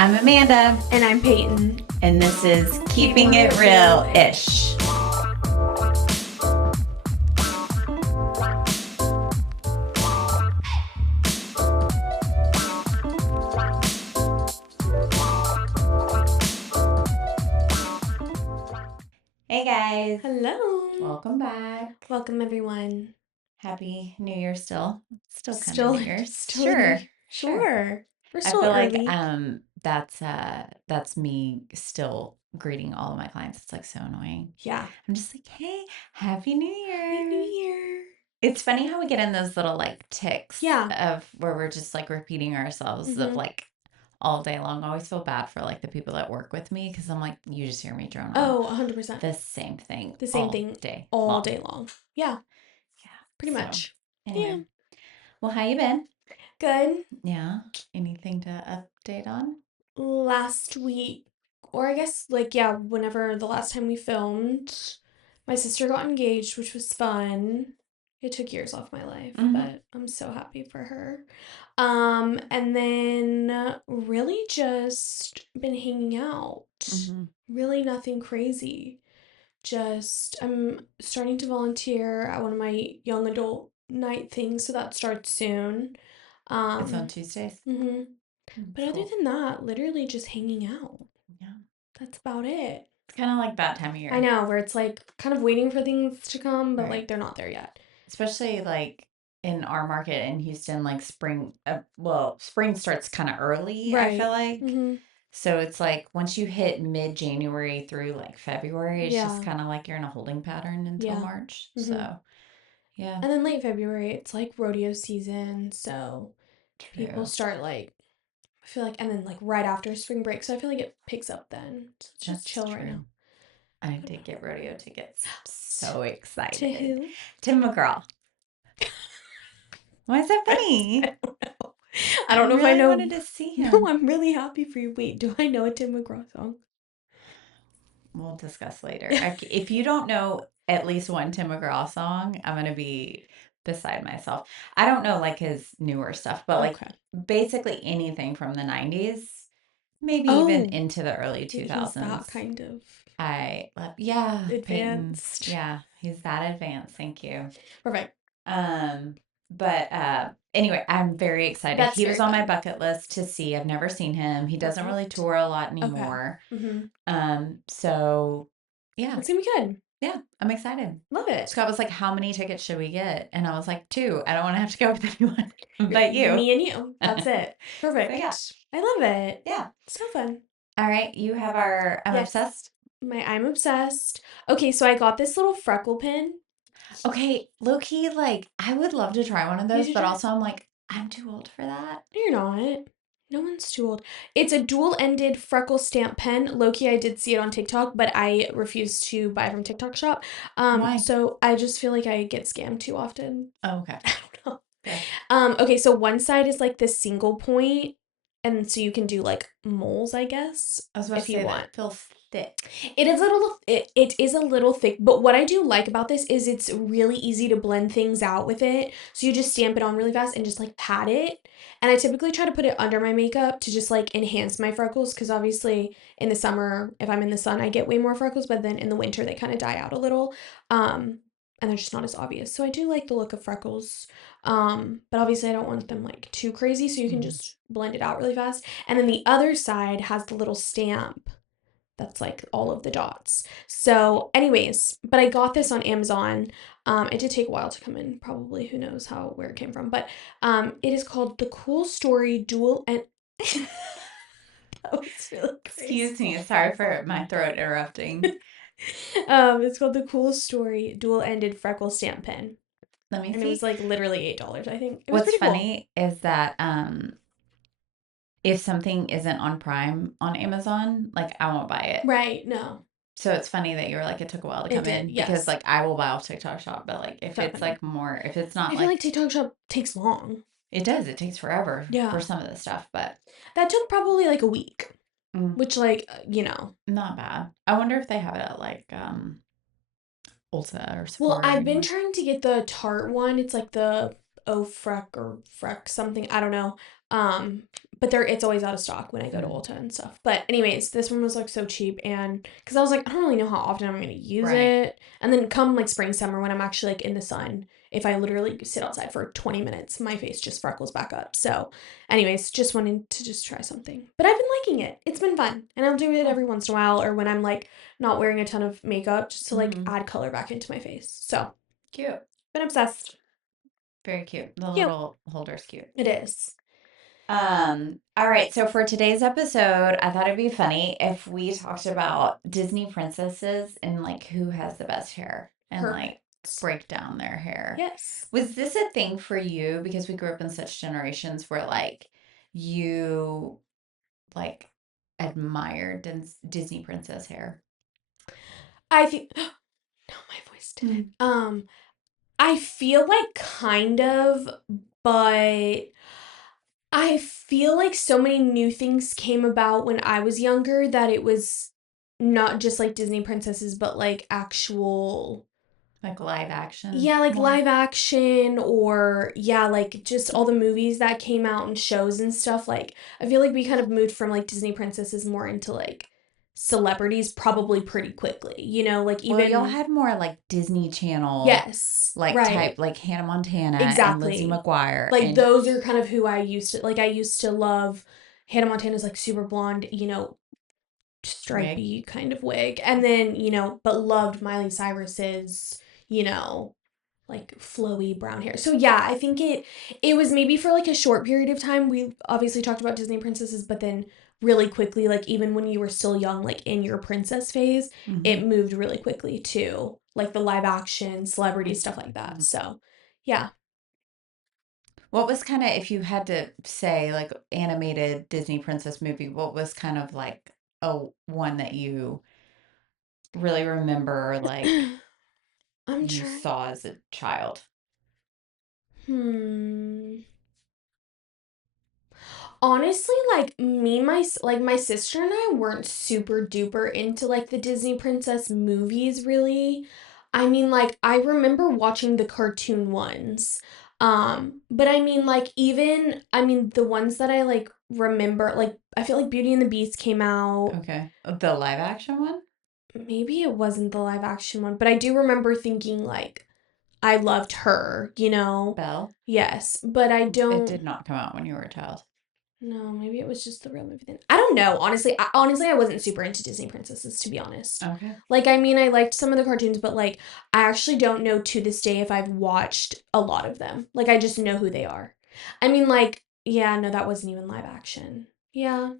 I'm Amanda. And I'm Peyton. And this is Keeping It Real-ish. Hey guys. Hello. Welcome back. Welcome everyone. Happy New Year still. Still kind Still- of New Year's. still Sure. Sure. We're I still feel early. like that's me still greeting all of my clients. It's like so annoying. Yeah. I'm just like, hey, Happy New Year. Happy New Year. It's funny how we get in those little like ticks Yeah. of where we're just like repeating ourselves of Mhm. like all day long. I always feel bad for like the people that work with me because I'm like, you just hear me drone on Oh, 100%. the same thing The same all thing day all long. day long. Yeah. Yeah. Pretty So, much. Anyway. Well, how you been? Good. Yeah. Anything to update on? Last week, or I guess whenever the last time we filmed, my sister got engaged, which was fun. It took years off my life, but I'm so happy for her. And then really just been hanging out. Really nothing crazy. Just I'm starting to volunteer at one of my young adult night things, so that starts soon. It's on Tuesdays. But other than that, literally just hanging out. Yeah. That's about it. It's kind of like that time of year. I know, where it's like kind of waiting for things to come, but Right. like they're not there yet. Especially like in our market in Houston, like spring, spring starts kind of early, I feel like. So it's like once you hit mid-January through like February, it's just Yeah. kind of like you're in a holding pattern until Yeah. March. So, yeah. And then late February, it's like rodeo season, so people True. start like, I feel like, and then like right after spring break, so I feel like it picks up then. So it's just chill right now. I did get rodeo tickets. So To excited. who? Tim McGraw. Why is that funny? I don't know if I really know. wanted to see him. No, I'm really happy for you. Wait, do I know a Tim McGraw song? We'll discuss later. If you don't know at least one Tim McGraw song, I'm gonna be beside myself. I don't know like his newer stuff, but like basically anything from the 90s, maybe even into the early 2000s. He's that kind of I love, yeah, advanced. Peyton. Yeah, he's that advanced. Thank you. Perfect. But anyway, I'm very excited. That's he was very on my fun. bucket list to see. I've never seen him. He doesn't really tour a lot anymore. So yeah. It's gonna be good. Yeah, I'm excited. Love it. Scott was like, how many tickets should we get? And I was like, 2. I don't want to have to go with anyone but you. Me and you. That's it. Perfect. So, yeah. I love it. Yeah. So fun. All right. You have our I'm obsessed. I'm obsessed. Okay, so I got this little Freckle pin. Okay, low key, like, I would love to try one of those, but also I'm like, I'm too old for that. No, you're not. No one's too old. It's a dual-ended Freckle stamp pen. Low-key, I did see it on TikTok, but I refuse to buy from TikTok shop. Why? So I just feel like I get scammed too often. Oh, okay. I don't know. Okay. Okay, so one side is like the single point, and so you can do like moles, I guess, I was about if to you say want. that feels thick. It is a little thick, but what I do like about this is it's really easy to blend things out with it. So you just stamp it on really fast and just like pat it. And I typically try to put it under my makeup to just like enhance my freckles, because obviously in the summer, if I'm in the sun, I get way more freckles, but then in the winter they kind of die out a little. And they're just not as obvious. So I do like the look of freckles. But obviously I don't want them like too crazy, so you can just blend it out really fast. And then the other side has the little stamp that's like all of the dots. So anyways, but I got this on Amazon. It did take a while to come in, probably. Who knows where it came from. But it is called The Cool Story Duel and that was really crazy. Excuse me, sorry for my throat interrupting. It's called The Cool Story Dual-Ended Freckle Stamp Pen. Let me see. And it was like literally $8, I think. It was What's pretty funny is that if something isn't on Prime on Amazon, like I won't buy it. Right, no. So it's funny that you were like, it took a while to come in. Yes. Because like I will buy off TikTok shop, but like if it's like more, if it's not I feel like TikTok shop takes long. It does. It takes forever for some of the stuff, but that took probably like a week. Which like, not bad. I wonder if they have it at like Ulta or Sephora. Well, I've been trying to get the Tarte one. It's like the Freck or Freck something. I don't know. But it's always out of stock when I go to Ulta and stuff. But anyways, this one was like so cheap, and because I was like, I don't really know how often I'm gonna use it. And then come like spring summer when I'm actually like in the sun, if I literally sit outside for 20 minutes, my face just freckles back up. So anyways, just wanting to just try something. But I've been liking it. It's been fun. And I'll do it every once in a while, or when I'm like not wearing a ton of makeup, just to like add color back into my face. So Cute. been obsessed. Very cute. The Cute. little holder's cute. It is. All right, so for today's episode, I thought it'd be funny if we talked about Disney princesses and like who has the best hair and like Perfect. break down their hair. Yes. Was this a thing for you because we grew up in such generations where like you like admired Disney princess hair? I think no, my voice did it. I feel like kind of, but I feel like so many new things came about when I was younger that it was not just like Disney princesses, but like actual, Like live action yeah, like more? live action, or yeah, like just all the movies that came out and shows and stuff. Like I feel like we kind of moved from like Disney princesses more into like celebrities probably pretty quickly, like Well, y'all even, had more like Disney Channel yes, like type right. like Hannah Montana and Lizzie Exactly. McGuire Like and those are kind of who I used to love Hannah Montana's like super blonde, wig. stripey kind of wig. And then, but loved Miley Cyrus's, you know, like flowy brown hair. So yeah, I think it was maybe for like a short period of time. We obviously talked about Disney princesses, but then really quickly, like even when you were still young, like in your princess phase, it moved really quickly to like the live action, celebrity stuff like that. So yeah. What was kind of, if you had to say like animated Disney princess movie, what was kind of like one that you really remember like I'm you trying. saw as a child? Hmm. Honestly, like my sister and I weren't super duper into like the Disney princess movies really. I mean, like I remember watching the cartoon ones. But I mean like the ones that I like remember, like I feel like Beauty and the Beast came out. Okay. The live action one? Maybe it wasn't the live action one, but I do remember thinking like I loved her, you know? Belle? Yes, but I It don't. did not come out when you were a child. No, maybe it was just the real movie then. I don't know. Honestly, I wasn't super into Disney princesses, to be honest. Okay. Like, I mean, I liked some of the cartoons, but like, I actually don't know to this day if I've watched a lot of them. Like, I just know who they are. I mean, like, yeah, no, that wasn't even live action. Yeah,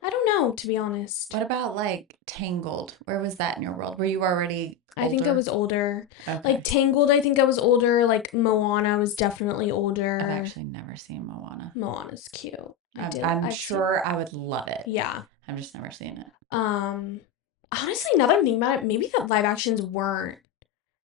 I don't know, to be honest. What about like Tangled? Where was that in your world? Were you already I think I older? was older. Like Okay. Tangled, I think I was older. Like Moana was definitely I've older. actually never seen Moana. Moana's cute. I'm I've seen. sure I would love it. Yeah. I've just never seen it. Um, Honestly, now that I'm thinking about it, maybe the live actions weren't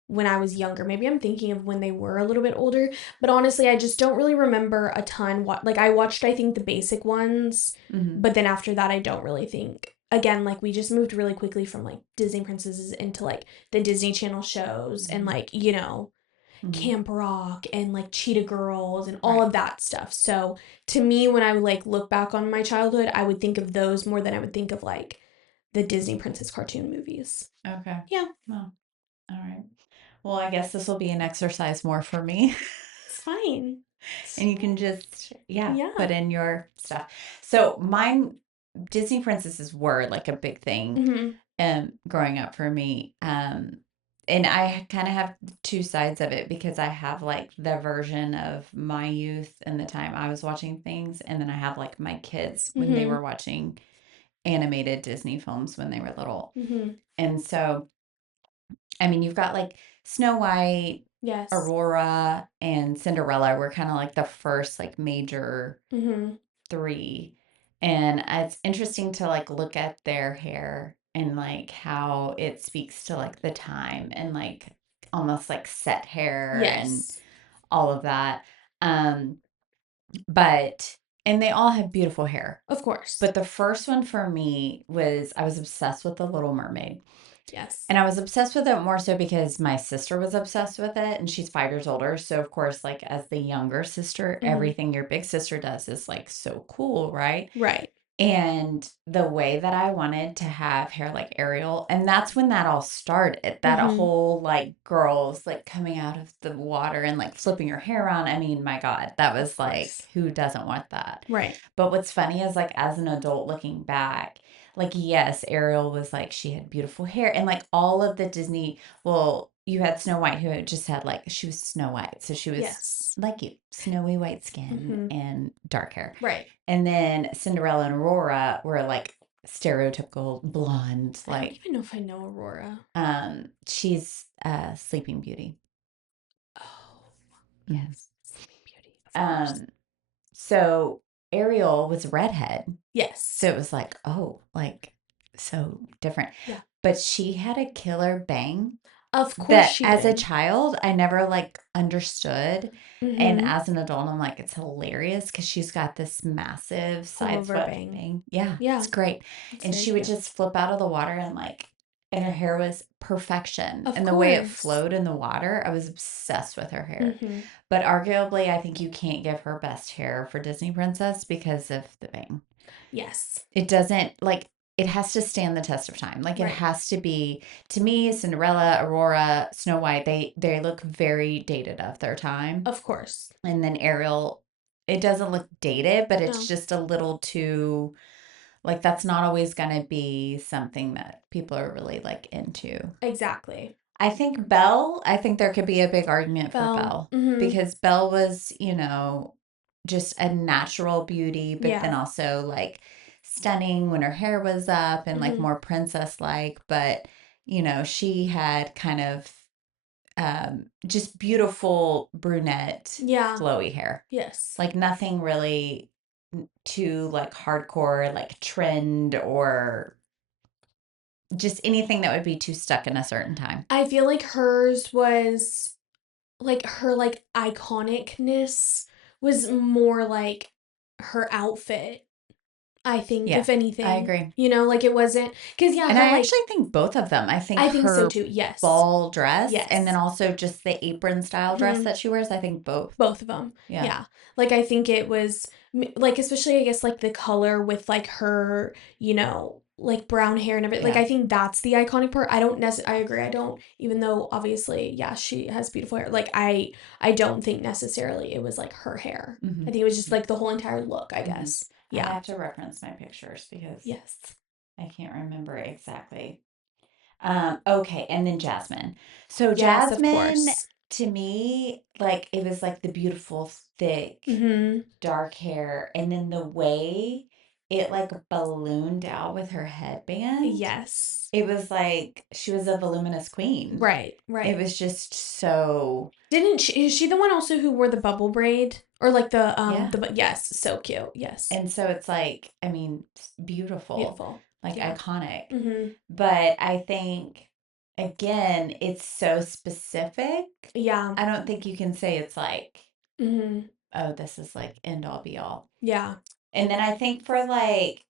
when I was younger. Maybe I'm thinking of when they were a little bit older. But honestly, I just don't really remember a ton. Like I watched, I think the basic ones, but then after that, I don't really think. Again, like we just moved really quickly from like Disney princesses into like the Disney Channel shows and like Camp Rock and like Cheetah Girls and all Right. of that stuff. So to me, when I would like look back on my childhood, I would think of those more than I would think of like the Disney princess cartoon movies. Okay. Yeah. Well, all right. Well, I guess this will be an exercise more for me. It's fine. And you can just, yeah, put Yeah. in your stuff. So mine, Disney princesses were like a big thing Mm-hmm. growing up for me. And I kind of have two sides of it because I have like the version of my youth and the time I was watching things, and then I have like my kids when they Mm-hmm. were watching animated Disney films when they were little. Mm-hmm. And so, I mean, you've got like Snow White, Yes. Aurora, and Cinderella were kind of like the first like major Mm-hmm. three. And it's interesting to like look at their hair and like how it speaks to like the time and like almost like set hair and Yes. all of that. Um, but and they all have beautiful hair. Of course. But the first one for me was I was obsessed with The Little Mermaid. Yes. And I was obsessed with it more so because my sister was obsessed with it, and she's 5 years older. So, of course, like, as the younger sister, everything your big sister does is, like, so cool, right? Right. And the way that I wanted to have hair like Ariel, and that's when that all started. That whole, like, girls, like, coming out of the water and, like, flipping your hair around. I mean, my God, that was, Of like, course. who doesn't want that? Right. But what's funny is, like, as an adult looking back, like, yes, Ariel was, like, she had beautiful hair, and, like, all of the Disney well, you had Snow White who just had, like she was Snow White, so she was, Yes. like, snowy white skin Mhm. and dark hair. Right. And then Cinderella and Aurora were, like, stereotypical blonde, I don't like, even know if I know Aurora. she's, Sleeping Beauty. Oh, Mhm. yes. Sleeping Beauty, of course. Um, so Ariel was a redhead. So Yes. it was like, oh, like, so different. Yeah. But she had a killer bang Of course that she as a did. child, I never, like, understood. And Mhm. as an adult, I'm like, it's hilarious because she's got this massive Comb side over swept bang. bang. Yeah, Yeah. it's great. It's And very she would cute. just flip out of the water and, like, and her hair was perfection. Of And the way it course. flowed in the water, I was obsessed with her hair. Mhm. But arguably, I think you can't give her best hair for Disney Princess because of the bang. Yes. It doesn't like it has to stand the test of time. Like, it Right. has to be to me, Cinderella, Aurora, Snow White, they look very dated of their time. Of course. And then Ariel, it doesn't look dated, but it's No. just a little too like that's not always gonna be something that people are really like into. Exactly. I think there could be a big argument for Belle. Belle Mhm. because Belle was, just a natural beauty, but then Yeah. also like stunning when her hair was up and like Mhm. more princess like. But, she had kind of just beautiful brunette, Yeah. flowy hair. Yes. Like nothing really too like hardcore, like trend or just anything that would be too stuck in a certain time. I feel like hers was like her like iconicness was more like her outfit. I think Yeah, if I anything, agree. like it wasn't cuz yeah, And her I like actually think both of them. I think I think so her too. Yes. ball dress and then Yes. also just the apron style dress Mhm. that she wears, I think both. Both of them. Yeah. Yeah. Like, I think it was like, especially, I guess, like, the color with, like, her, like, brown hair and everything. Like, Yeah. I think that's the iconic part. I agree. I don't even though, obviously, yeah, she has beautiful hair. Like, I don't think necessarily it was, like, her hair. I Mhm. think it was just, like, the whole entire look, I Mhm. guess. I Yeah. have to reference my pictures because Yes. I can't remember exactly. Okay, and then Jasmine. So Yes, of Jasmine course. to me, like it was like the beautiful, thick, Mhm. dark hair, and then the way it like ballooned out with her headband. Yes. It was like she was a voluminous queen. Right, It right. was just so Didn't she is she the one also who wore the bubble braid? Or, like, yeah. yes, so cute. Yes. And so it's like, I mean, beautiful, Beautiful. like Yeah. iconic. Mhm. But I think again, it's so specific. Yeah. I don't think you can say it's like, Mhm. oh, this is like end all be all. Yeah. And then I think for like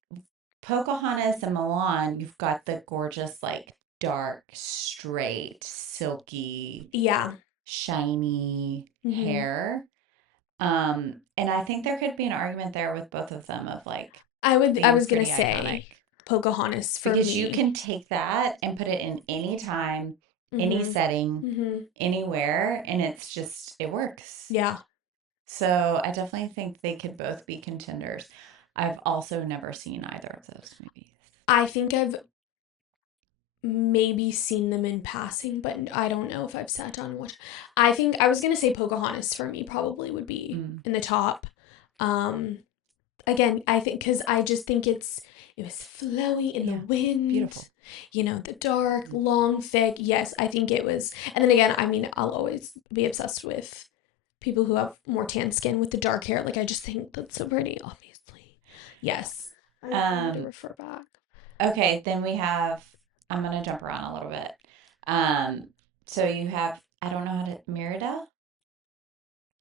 Pocahontas and Milan, you've got the gorgeous, like dark, straight, silky, Yeah. shiny Mhm. hair. And I think there could be an argument there with both of them of like I being was gonna pretty iconic say Pocahontas for because you me. can take that and put it in any time, any Mhm. setting, Mhm. anywhere, and it's just it works. Yeah. So I definitely think they could both be contenders. I've also never seen either of those movies. I think I've maybe seen them in passing, but I don't know if I've sat down and watched. I think I was gonna say Pocahontas for me probably would be Mm, in the top. Um, Again, I think because I just think it was flowy in the yeah, wind, beautiful. the dark, Mm. long, thick. Yes, I think it was. And then again, I mean, I'll always be obsessed with people who have more tan skin with the dark hair. Like, I just think that's so pretty, obviously. Yes. I need to Um, refer back. okay, then we have I'm gonna jump around a little bit. Um, so you have I don't know how to Merida?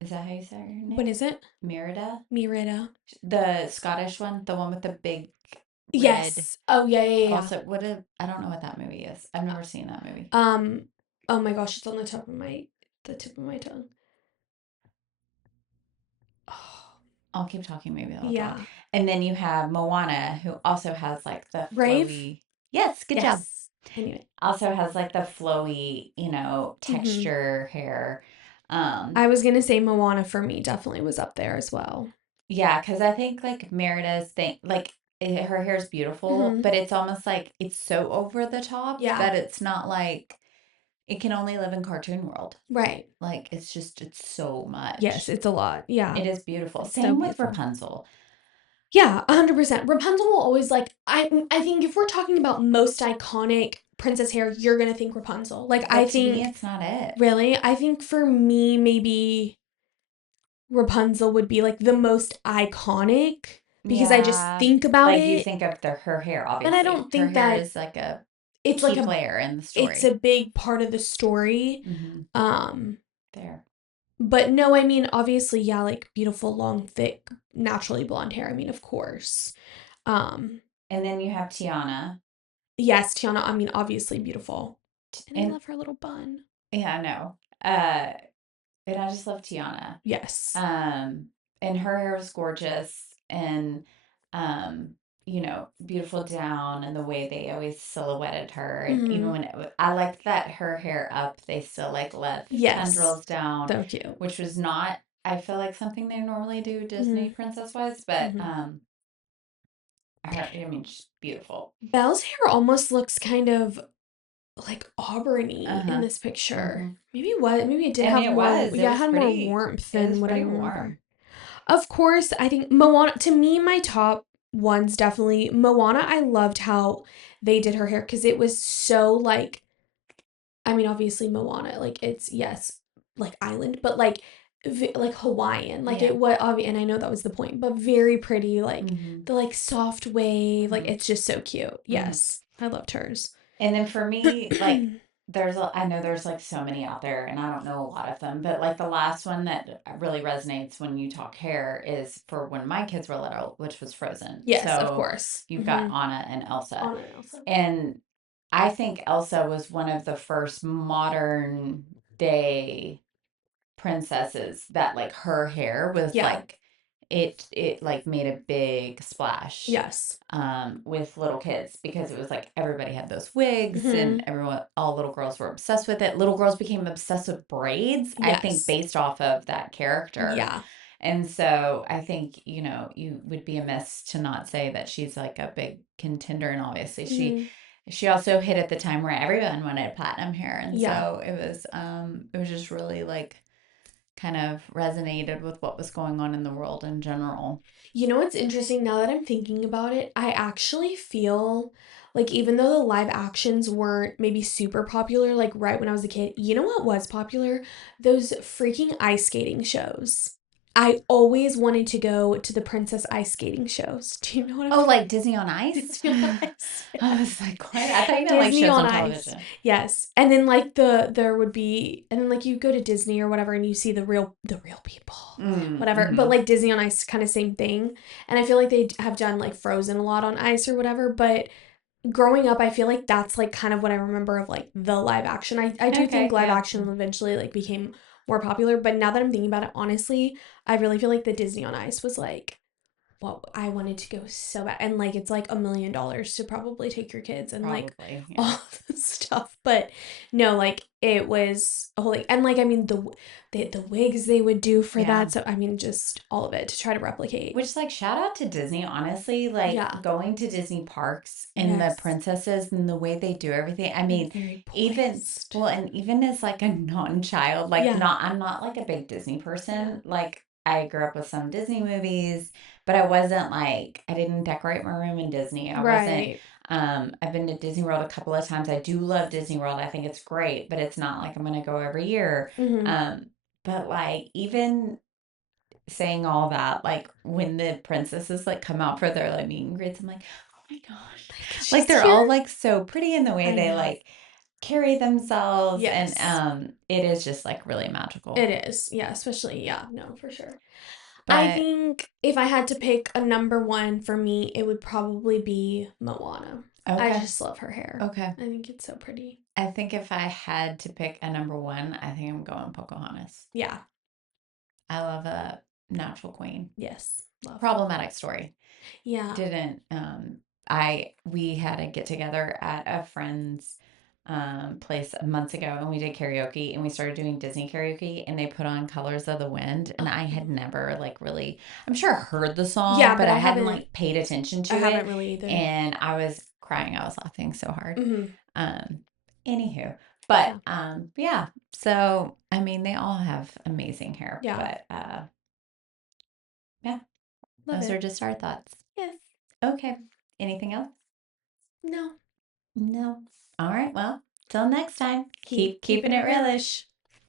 Is that how you say her What name? is it? Merida? Mirita. The Scottish one, the one with the big. red. Yes. Oh, yeah, yeah, yeah. Also, I don't know what that movie is. I've never seen that movie. Oh my gosh, it's on the tip of my tongue. Oh, I'll keep talking, maybe that'll draw. yeah. And then you have Moana, who also has like the Brave? flowy. Yes, good job. Yes. I knew it. Also has like the flowy, Mm-hmm. texture hair. I was gonna say Moana for me definitely was up there as well. Yeah, because I think like Merida's thing, like her hair is beautiful, Mm-hmm. but it's almost like it's so over the top Yeah. that it's not like it can only live in cartoon world. Right. Like it's so Yes, much. it's a lot. Yeah. It is beautiful. It's so Same with beautiful. Rapunzel. Yeah, 100%. Rapunzel will always like I think if we're talking about most iconic princess hair, you're gonna think Rapunzel. Like I But to me, think it's not it. really, I think for me maybe Rapunzel would be like the most iconic because I just Yeah. think about Like you it. think of her hair, And I obviously. don't Her think hair that is like a it's like key a player in the it's a story. big part of the story. Mm-hmm. Um There. but no, I mean obviously yeah, like beautiful long thick naturally blonde hair. I mean, of course. Um And then you have Tiana. yes, Tiana, I mean obviously beautiful. And I And love her little bun. yeah, I know. And I just love Tiana. Yes. Um, and her hair was gorgeous and um, beautiful down and the way they always silhouetted her. And even Mhm. when I liked that her hair up, they still like left Yes. tendrils down, So cute. which was not, I feel like something they normally do Disney Mhm. princess wise, but Mhm. I mean, she's beautiful. Belle's hair almost looks kind of like auburny in Uh-huh. this picture. Mm-hmm. Maybe it did I have mean, more, it yeah, it was had more pretty, warmth it was than what I pretty remember. warm. Of course, I think Moana, to me, my top ones definitely Moana. I loved how they did her hair because it was so like, I mean, obviously Moana, like it's, yes, like island, but like Hawaiian, like Yeah. it was, and I know that was the point, but very pretty, like Mm-hmm. the like soft wave, like Mm-hmm. it's just so cute. Mm-hmm. Yes, I loved hers. And then for me, like, I know there's like so many out there, and I don't know a lot of them, but like the last one that really resonates when you talk hair is for when my kids were little, which was Frozen. Yes, of So course. you've got Mm-hmm. Anna and Elsa. Anna and Elsa. And I think Elsa was one of the first modern day princesses that like her hair was Yeah. like it like made a big splash Yes. with little kids because it was like everybody had those wigs and Mm-hmm. all little girls were obsessed with it. Little girls became obsessed with braids, I think, Yes. based off of that character. Yeah. And so I think, you would be amiss to not say that she's like a big contender. And obviously Mm-hmm. she also hit at the time where everyone wanted platinum hair. And Yeah. so it was just really like kind of resonated with what was going on in the world in general. You know what's interesting now that I'm thinking about it? I actually feel like even though the live actions weren't maybe super popular, like right when I was a kid, you know what was popular? Those freaking ice skating shows. I always wanted to go to the princess ice skating shows. Do you know what I'm Oh, talking like Disney on Ice? Disney on Ice. I was like, what? I thought you meant like Disney shows on on Ice. television. Yes. And then like there would be and then like you go to Disney or whatever and you see the real people. Whatever. But Mm-hmm. like Disney on Ice kind of same thing. And I feel like they have done like Frozen a lot on ice or whatever, but growing up I feel like that's like kind of what I remember of like the live action. I do think Okay, live yeah. action eventually like became more popular, but now that I'm thinking about it honestly, I really feel like the Disney on Ice was like what I wanted to go so bad. And like it's like $1 million to probably take your kids and like Probably, yeah. all this stuff. But no, like it was a whole like and like I mean the wigs they would do for Yeah. that. So I mean just all of it to try to replicate. Which, like, shout out to Disney, honestly, like Yeah. going to Disney parks and the Yes. princesses and the way they do everything. I They're mean, very even, poised. well, and even as like a non-child, like, Yeah. I'm not like a big Disney Yeah. person. Like, I grew up with some Disney movies, but I wasn't like, I didn't decorate my room in Disney. I wasn't, Right. I've been to Disney World a couple of times. I do love Disney World. I think it's great, but it's not like I'm gonna go every year. Mm-hmm. But like, even saying all that, like when the princesses like come out for their like meet and greets, I'm like, oh my gosh, Like like she's they're here. all like so pretty in the way I they know. like carry themselves, and Yes. it is just like really magical. It is. Yeah, especially yeah, no, for sure. I But think if I had to pick a number one for me, it would probably be Moana. I okay. just love her hair. Okay. I think it's so pretty. I think if I had to pick a number one, I think I'm going Pocahontas. Yeah. I love a natural queen. Yes. Love. Problematic story. Yeah. Didn't we had a get together at a friend's place months ago, and we did karaoke, and we started doing Disney karaoke, and they put on Colors of the Wind, and I had never like really, I'm sure I heard the song, Yeah, but but I hadn't like paid attention I to haven't it, really either. and I was crying. I was laughing so hard. Mm-hmm. Um, Anywho, but Yeah. yeah. So I mean, they all have amazing hair, Yeah. but yeah, Love those are it. just our thoughts. Yes. Okay. Anything else? No. No. All right. Well, till next time, Keep keep keeping keeping it it realish. realish.